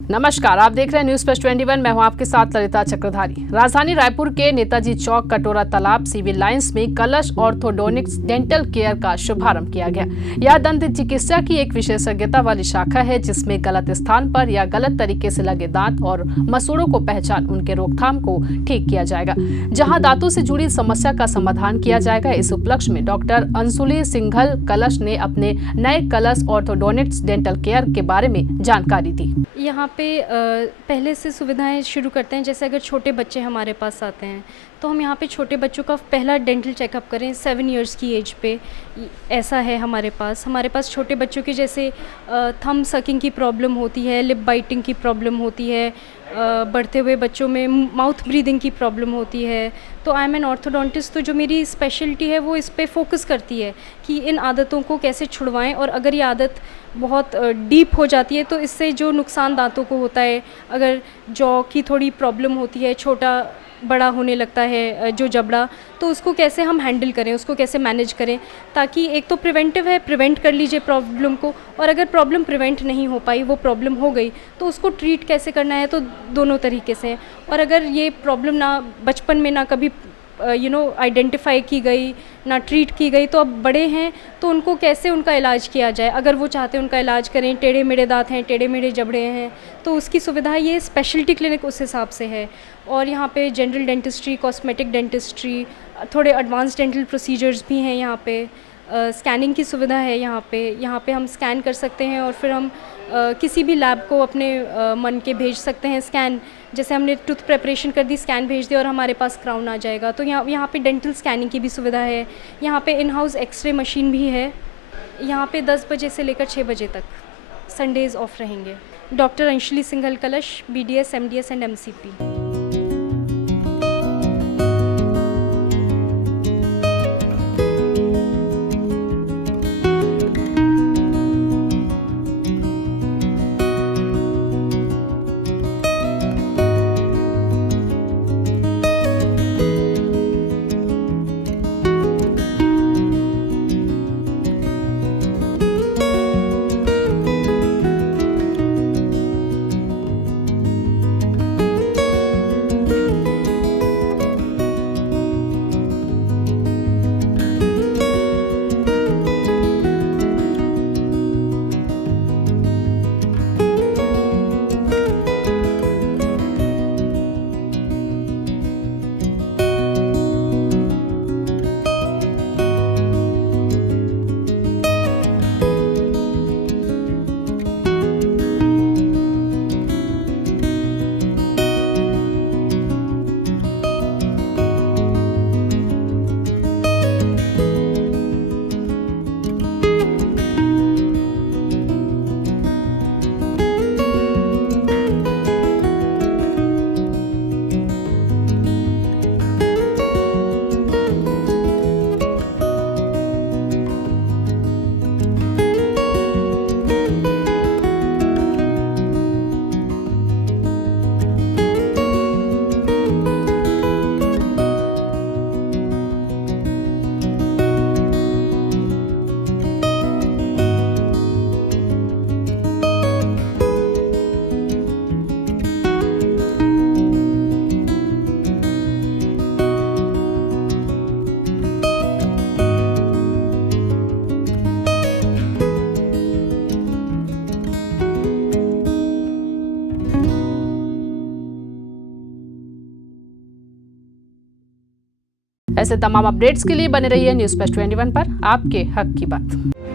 नमस्कार, आप देख रहे हैं न्यूज प्लस 21। मैं हूं आपके साथ ललिता चक्रधारी। राजधानी रायपुर के नेताजी चौक कटोरा तालाब सिविल लाइंस में कलश ऑर्थोडोंटिक्स डेंटल केयर का शुभारंभ किया गया। यह दंत चिकित्सा की एक विशेषज्ञता वाली शाखा है जिसमें गलत स्थान पर या गलत तरीके से लगे दांत और मसूड़ों को पहचान उनके रोकथाम को ठीक किया जाएगा, जहां दांतों से जुड़ी समस्या का समाधान किया जाएगा। इस उपलक्ष्य में डॉक्टर अंशुली सिंघल कलश ने अपने नए कलश ऑर्थोडोंटिक्स डेंटल केयर के बारे में जानकारी दी। यहाँ पे पहले से सुविधाएं शुरू करते हैं। जैसे अगर छोटे बच्चे हमारे पास आते हैं तो हम यहाँ पे छोटे बच्चों का पहला डेंटल चेकअप करें 7 इयर्स की एज पे। ऐसा है हमारे पास छोटे बच्चों के जैसे थंब सकिंग की प्रॉब्लम होती है, लिप बाइटिंग की प्रॉब्लम होती है, बढ़ते हुए बच्चों में माउथ ब्रीदिंग की प्रॉब्लम होती है। तो आई एम एन ऑर्थोडोंटिस्ट, तो जो मेरी स्पेशलिटी है वो इस पे फोकस करती है कि इन आदतों को कैसे छुड़वाएं, और अगर ये आदत बहुत डीप हो जाती है तो इससे जो नुकसान दांतों को होता है, अगर जॉ की थोड़ी प्रॉब्लम होती है, छोटा बड़ा होने लगता है जो जबड़ा, तो उसको कैसे हम हैंडल करें, उसको कैसे मैनेज करें, ताकि एक तो प्रिवेंटिव है, प्रिवेंट कर लीजिए प्रॉब्लम को, और अगर प्रॉब्लम प्रिवेंट नहीं हो पाई, वो प्रॉब्लम हो गई, तो उसको ट्रीट कैसे करना है, तो दोनों तरीके से। और अगर ये प्रॉब्लम ना बचपन में ना कभी आइडेंटिफाई की गई, ना ट्रीट की गई, तो अब बड़े हैं तो उनको कैसे उनका इलाज किया जाए, अगर वो चाहते हैं उनका इलाज करें, टेढ़े मेढ़े दांत हैं, टेढ़े मेढ़े जबड़े हैं, तो उसकी सुविधा ये स्पेशलिटी क्लिनिक उस हिसाब से है। और यहाँ पे जनरल डेंटिस्ट्री, कॉस्मेटिक डेंटिस्ट्री, थोड़े एडवांस डेंटल प्रोसीजर्स भी हैं यहाँ पे। स्कैनिंग की सुविधा है यहाँ पे हम स्कैन कर सकते हैं और फिर हम किसी भी लैब को अपने मन के भेज सकते हैं स्कैन। जैसे हमने टूथ प्रेपरेशन कर दी, स्कैन भेज दिया और हमारे पास क्राउन आ जाएगा। तो यहाँ पे डेंटल स्कैनिंग की भी सुविधा है। यहाँ पे इन हाउस एक्सरे मशीन भी है। यहाँ पे 10 बजे से लेकर 6 बजे तक संडेज़ ऑफ रहेंगे। डॉक्टर अंशुली सिंघल कलश, BDS, MDS एंड MCP। ऐसे तमाम अपडेट्स के लिए बने रहिए न्यूज प्लस 21 पर। आपके हक की बात।